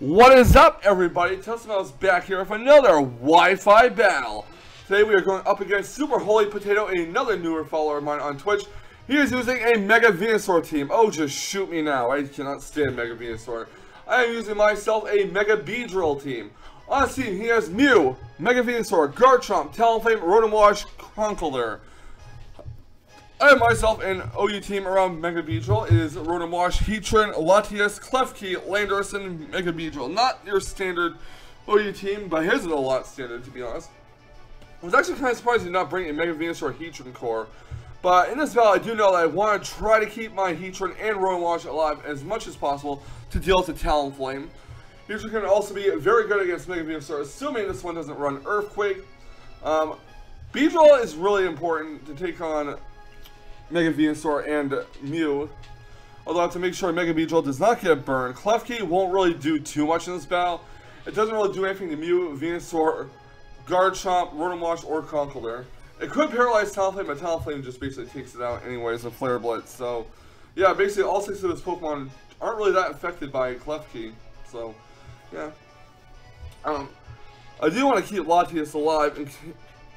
What is up, everybody? Tesla back here with another Wi-Fi battle. Today we are going up against superholypotato, another newer follower of mine on Twitch. He is using a Mega Venusaur team. Oh, just shoot me now. I cannot stand Mega Venusaur. I am using myself a Mega Beedrill team. On his team, he has Mew, Mega Venusaur, Garchomp, Talonflame, Rotomwash, Conkeldurr. I have myself an OU team around Mega Beedrill. It is Rotomwash, Heatran, Latias, Klefki, Landorus, and Mega Beedrill. Not your standard OU team, but his is a lot standard, to be honest. I was actually kind of surprised he did not bring a Mega Venusaur Heatran core. But in this battle, I do know that I want to try to keep my Heatran and Rotomwash alive as much as possible to deal with the Talonflame. Heatran can also be very good against Mega Venusaur, assuming this one doesn't run Earthquake. Beedrill is really important to take on Mega Venusaur and Mew. Although I have to make sure Mega Beedrill does not get burned. Klefki won't really do too much in this battle. It doesn't really do anything to Mew, Venusaur, Garchomp, Rotomwash, or Conkeldurr. It could paralyze Talonflame, but Talonflame just basically takes it out anyways with Flare Blitz. So, yeah, basically all 6 of his Pokemon aren't really that affected by Klefki. So, yeah. I do want to keep Latias alive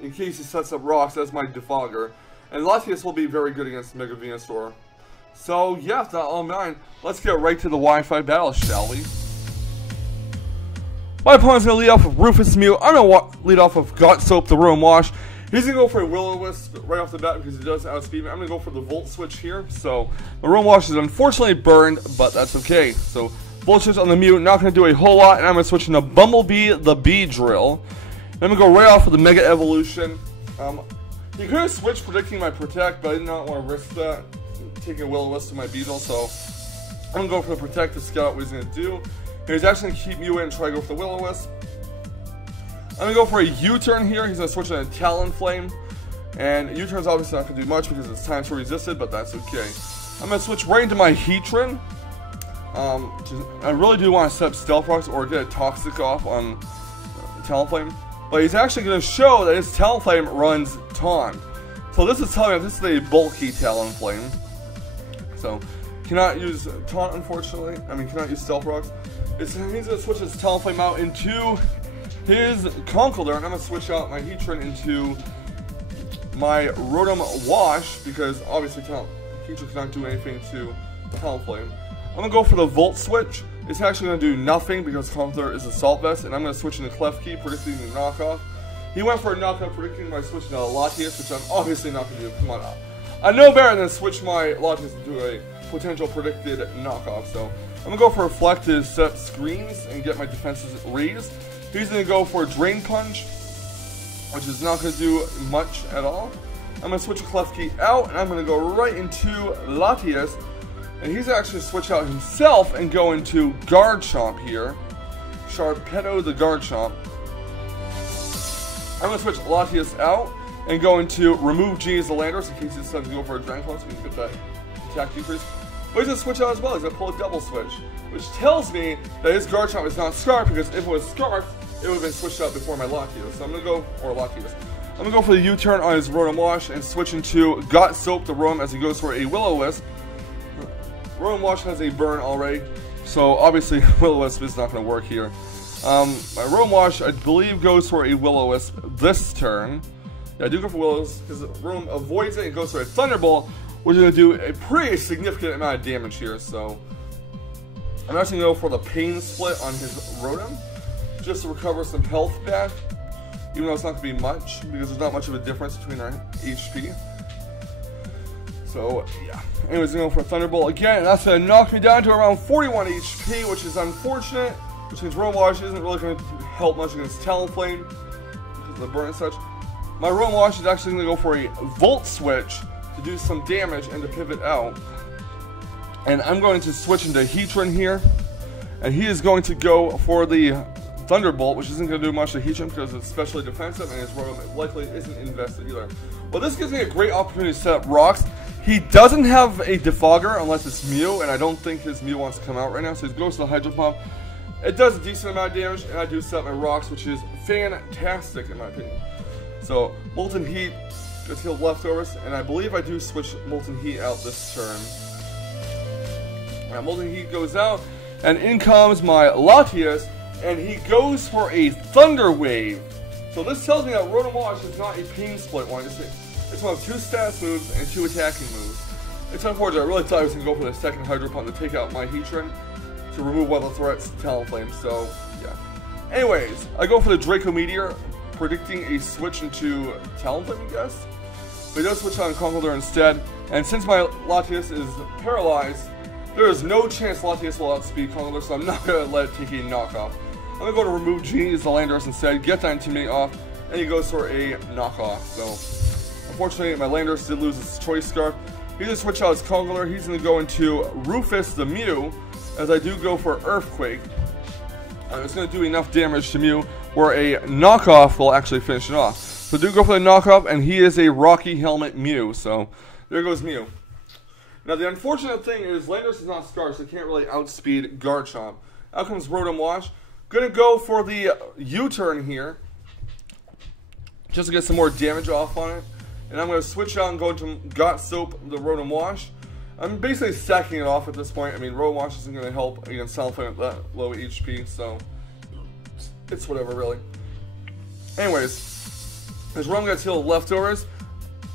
in case he sets up rocks as my Defogger. And Latias will be very good against Mega Venusaur. So, yeah, if not all mine, let's get right to the Wi-Fi battle, shall we? My opponent's going to lead off with Rufus Mew. I'm going to lead off with Soap, the Rotomwash. He's going to go for a Will-O-Wisp right off the bat because he does outspeed me. I'm going to go for the Volt Switch here. So, the Rotomwash is unfortunately burned, but that's okay. So, Volt Switch on the Mew, not going to do a whole lot. And I'm going to switch into Bumblebee, the Beedrill. I'm going to go right off with the Mega Evolution. He could have switched predicting my Protect, but I did not want to risk that, taking a Will-O-Wisp to my Beedrill, so I'm going to go for the Protect to scout what he's going to do. He's actually going to keep Mew in and try to go for the Will-O-Wisp. I'm going to go for a U-turn here. He's going to switch into Talonflame, and U-turn's obviously not going to do much because it's time to resist it, but that's okay. I'm going to switch right into my Heatran. I really do want to set up Stealth Rocks or get a Toxic off on Talonflame. But he's actually going to show that his Talonflame runs Taunt. So this is telling me this is a bulky Talonflame. So, cannot use Taunt, unfortunately. I mean, cannot use Stealth Rocks. He's going to switch his Talonflame out into his Conkeldurr, and I'm going to switch out my Heatran into my Rotomwash, because obviously Heatran cannot do anything to Talonflame. I'm going to go for the Volt Switch. It's actually going to do nothing because Conkeldurr is Assault Vest, and I'm going to switch into Klefki, predicting the knockoff. He went for a knockoff, predicting my switch into Latias, which I'm obviously not going to do. Come on up. I know better than switch my Latias into a potential predicted knockoff, so I'm going to go for Reflect to set screens and get my defenses raised. He's going to go for Drain Punch, which is not going to do much at all. I'm going to switch Klefki out, and I'm going to go right into Latias. And he's actually switch out himself and go into Garchomp here. Sharpedo the Garchomp. I'm going to switch Latias out and go into Remove G as the Landorus in case he decides to go for a Dragon Pulse so we can get that attack decrease. But he's going to switch out as well. He's going to pull a double switch. Which tells me that his Garchomp is not Scarfed, because if it was Scarfed, it would have been switched out before my Latias. So I'm going to go, or Latias. I'm going to go for the U-turn on his Rotomwash and switch into Soap the Rotom as he goes for a Will-O-Wisp. Rotomwash has a burn already, so obviously Will-O-Wisp is not going to work here. My Rotomwash, I believe, goes for a Will-O-Wisp this turn. Yeah, I do go for Will-O-Wisp because Rotom avoids it and goes for a Thunderbolt, which is going to do a pretty significant amount of damage here. So I'm actually going to go for the Pain Split on his Rotom, just to recover some health back, even though it's not going to be much, because there's not much of a difference between our HP. So, yeah. Anyways, I'm going for a Thunderbolt again, and that's going to knock me down to around 41 HP, which is unfortunate, which means Rotomwash isn't really going to help much against Talonflame, because of the burn and such. My Rotomwash is actually going to go for a Volt Switch to do some damage and to pivot out. And I'm going to switch into Heatran here, and he is going to go for the Thunderbolt, which isn't going to do much to Heatran because it's specially defensive, and his Rotom likely isn't invested either. Well, this gives me a great opportunity to set up rocks. He doesn't have a Defogger unless it's Mew, and I don't think his Mew wants to come out right now, so he goes to the Hydro Pump. It does a decent amount of damage, and I do set up my rocks, which is fantastic in my opinion. So, Molten Heat gets healed leftovers, and I believe I do switch Molten Heat out this turn. Molten Heat goes out, And in comes my Latias, and he goes for a Thunder Wave. So this tells me that Rotom Wash is not a Pain Split one. It's one of 2 status moves and 2 attacking moves. It's unfortunate. I really thought I was going to go for the second Hydro Pump to take out my Heatran to remove one of the threats to Talonflame. So, yeah. Anyways, I go for the Draco Meteor, predicting a switch into Talonflame, I guess. But he does switch on Conkeldurr instead. And since my Latias is paralyzed, there is no chance Latias will outspeed Conkeldurr, so I'm not going to let it take a knockoff. I'm going to go to remove Genie as the Landorus instead, get that Intimidate off, and he goes for a knockoff. So, unfortunately, my Landorus did lose his Choice Scarf. He's going to switch out his Conkeldurr. He's going to go into Rufus the Mew, as I do go for Earthquake. It's going to do enough damage to Mew where a knockoff will actually finish it off. So do go for the knockoff, and he is a Rocky Helmet Mew. So there goes Mew. Now the unfortunate thing is Landorus is not Scarred, so he can't really outspeed Garchomp. Out comes Rotom Wash. Gonna go for the U-turn here, just to get some more damage off on it. And I'm going to switch out and go into Got Soap the Rotom Wash. I'm basically stacking it off at this point. I mean, Rotom Wash isn't going to help against Talonflame at that low HP, so it's whatever, really. Anyways, as Rotom gets healed leftovers,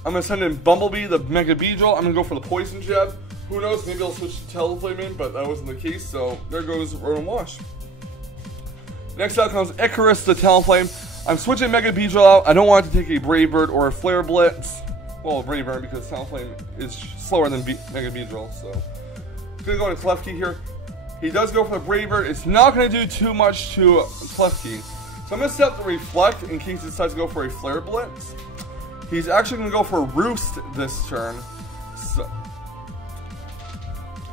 I'm going to send in Bumblebee, the Mega Beedrill. I'm going to go for the Poison Jab. Who knows, maybe I'll switch to Talonflame in, but that wasn't the case, so there goes Rotom Wash. Next out comes Icarus, the Talonflame. I'm switching Mega Beedrill out. I don't want to take a Brave Bird or a Flare Blitz. Well, Brave Bird because Scumflame is slower than Mega Beedrill, so I'm going to go into Klefki here. He does go for the Brave Bird. It's not going to do too much to Klefki. So I'm going to set up the Reflect in case he decides to go for a Flare Blitz. He's actually going to go for Roost this turn. So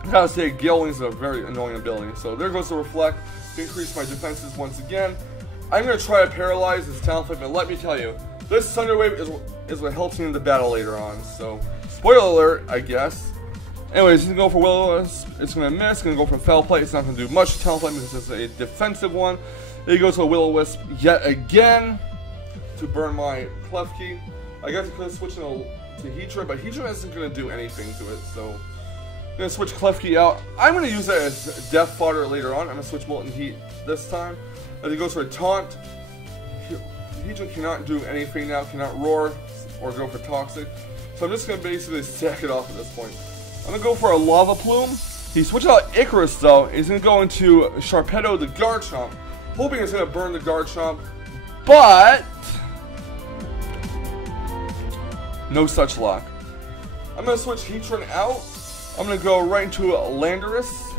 I gotta say, Gale Wing is a very annoying ability. So there goes the Reflect to increase my defenses once again. I'm going to try to paralyze this Talonflame, and let me tell you, this Thunder Wave is what helps me in the battle later on. So, spoiler alert, I guess. Anyways, he's going to go for Will-O-Wisp. It's going to miss. Going to go for Foul Play. It's not going to do much to Talonflame because it's a defensive one. Then he goes for Will-O-Wisp yet again to burn my Klefki. I guess I could have switched to Heatran, but Heatran isn't going to do anything to it. So, I'm going to switch Klefki out. I'm going to use that as Death Fodder later on. I'm going to switch Molten Heat this time. As he goes for a Taunt. Heatran cannot do anything now, cannot roar or go for Toxic. So I'm just going to basically sack it off at this point. I'm going to go for a Lava Plume. He switched out Icarus though. He's going to go into Sharpedo the Garchomp, hoping it's going to burn the Garchomp. But no such luck. I'm going to switch Heatran out. I'm going to go right into Landorus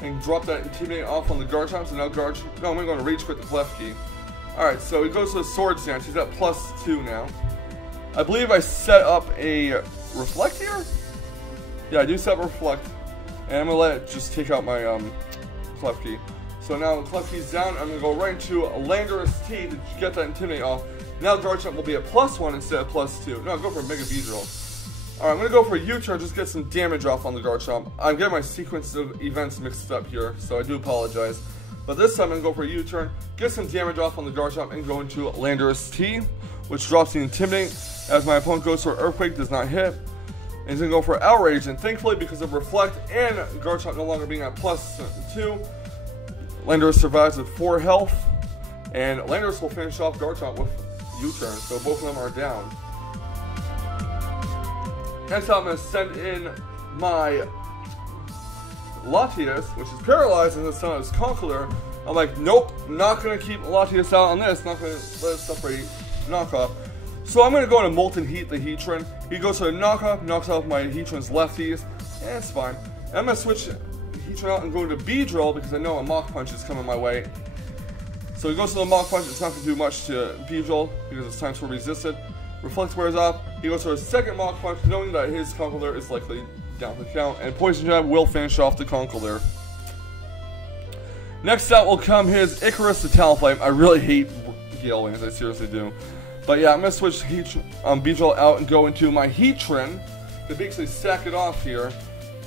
and drop that Intimidate off on the Garchomp. So now I'm going to go to Rage Quit the Klefki. Alright, so he goes to the Sword Stance. He's at +2 now. I believe I set up a Reflect here? Yeah, I do set up Reflect. And I'm going to let it just take out my Klefki. So now Klefki's down. I'm going to go right into a Landorus T to get that Intimidate off. Now Garchomp will be at +1 instead of +2. No, I'll go for a Mega Beedrill. Alright, I'm going to go for a U-turn, just get some damage off on the Garchomp. I'm getting my sequence of events mixed up here, so I do apologize. But this time I'm going to go for a U-turn, get some damage off on the Garchomp, and go into Landorus T, which drops the Intimidate, as my opponent goes for Earthquake, does not hit. And he's going to go for Outrage, and thankfully because of Reflect and Garchomp no longer being at +2, Landorus survives with 4 health, and Landorus will finish off Garchomp with U-turn, so both of them are down. Next up, I'm going to send in my Latias, which is paralyzed and it's not his Conkeldurr. I'm like, nope, not going to keep Latias out on this, not going to let it suffer a knockoff. So I'm going to go into Molten Heat the Heatran. He goes to the knockoff, knocks off my Heatran's lefties, and it's fine. And I'm going to switch Heatran out and go to Beedrill because I know a Mach Punch is coming my way. So he goes to the Mach Punch, it's not going to do much to Beedrill because it's time for resisted. Reflect wears off, he goes for a second Mach Punch knowing that his Conkeldurr is likely down to count, and Poison Jab will finish off the Conkeldurr. Next out will come his Icarus the Talonflame. I really hate Gale Wings, I seriously do. But yeah, I'm going to switch Beedrill out and go into my Heatran to basically sack it off here.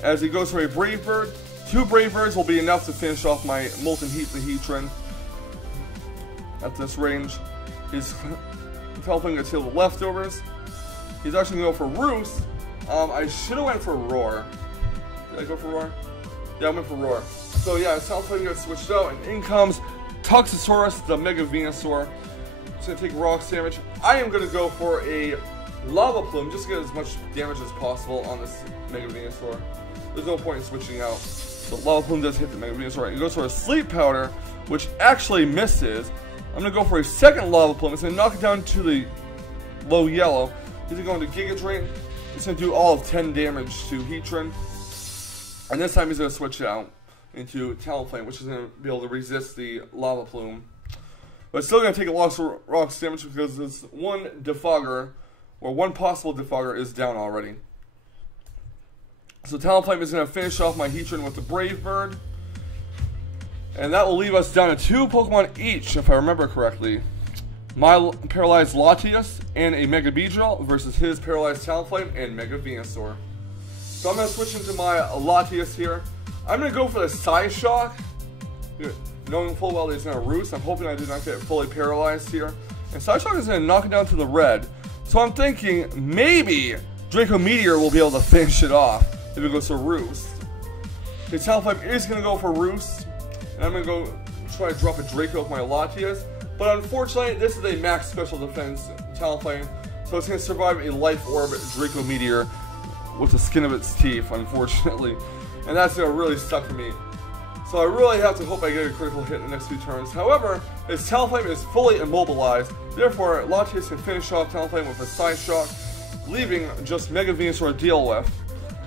As he goes for a Brave Bird. 2 Brave Birds will be enough to finish off my Molten Heat the Heatran at this range. His Talonflame gets healed with leftovers. He's actually going to go for Roost. I should have went for Roar. Did I go for Roar? Yeah, I went for Roar. So yeah, Talonflame gets switched out, and in comes Toxosaurus, the Mega Venusaur. It's going to take rocks damage. I am going to go for a Lava Plume, just to get as much damage as possible on this Mega Venusaur. There's no point in switching out. So Lava Plume does hit the Mega Venusaur. It goes for a Sleep Powder, which actually misses. I'm going to go for a second Lava Plume. It's going to knock it down to the low yellow. He's going to go into Giga Drain. It's going to do all of 10 damage to Heatran. And this time he's going to switch it out into Talonflame, which is going to be able to resist the Lava Plume. But it's still going to take a lot of rocks damage because this one defogger, or one possible defogger, is down already. So Talonflame is going to finish off my Heatran with the Brave Bird. And that will leave us down to 2 Pokemon each, if I remember correctly. My Paralyzed Latias and a Mega Beedrill versus his Paralyzed Talonflame and Mega Venusaur. So I'm going to switch into my Latias here. I'm going to go for the Psyshock. Knowing full well that he's going to roost, I'm hoping I did not get fully paralyzed here. And Psyshock is going to knock it down to the red. So I'm thinking maybe Draco Meteor will be able to finish it off if it goes to roost. Okay, Talonflame is going to go for roost. And I'm going to go try to drop a Draco with my Latias. But unfortunately, this is a max special defense Talonflame. So it's going to survive a Life Orb Draco Meteor with the skin of its teeth, unfortunately. And that's going to really suck for me. So I really have to hope I get a critical hit in the next few turns. However, his Talonflame is fully immobilized. Therefore, Latias can finish off Talonflame with a Psyshock, leaving just Mega Venusaur to deal with.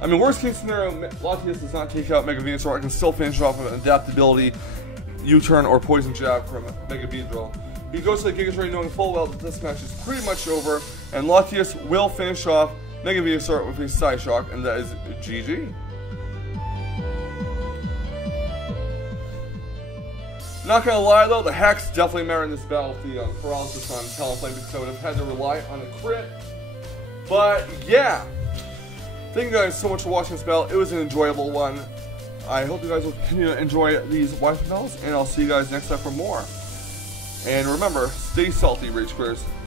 I mean, worst case scenario, Latias does not take out Mega Venusaur. I can still finish off with an Adaptability, U-Turn, or Poison Jab from Mega Beedrill. He goes to the Giga Drain knowing full well that this match is pretty much over, and Latias will finish off Mega Venusaur with a Psyshock, and that is GG. Not gonna lie though, the hacks definitely matter in this battle with the paralysis on Talonflame because I would have had to rely on a crit. But yeah, thank you guys so much for watching this battle. It was an enjoyable one. I hope you guys will continue to enjoy these Wifi battles, and I'll see you guys next time for more. And remember, stay salty, Rage Quitters.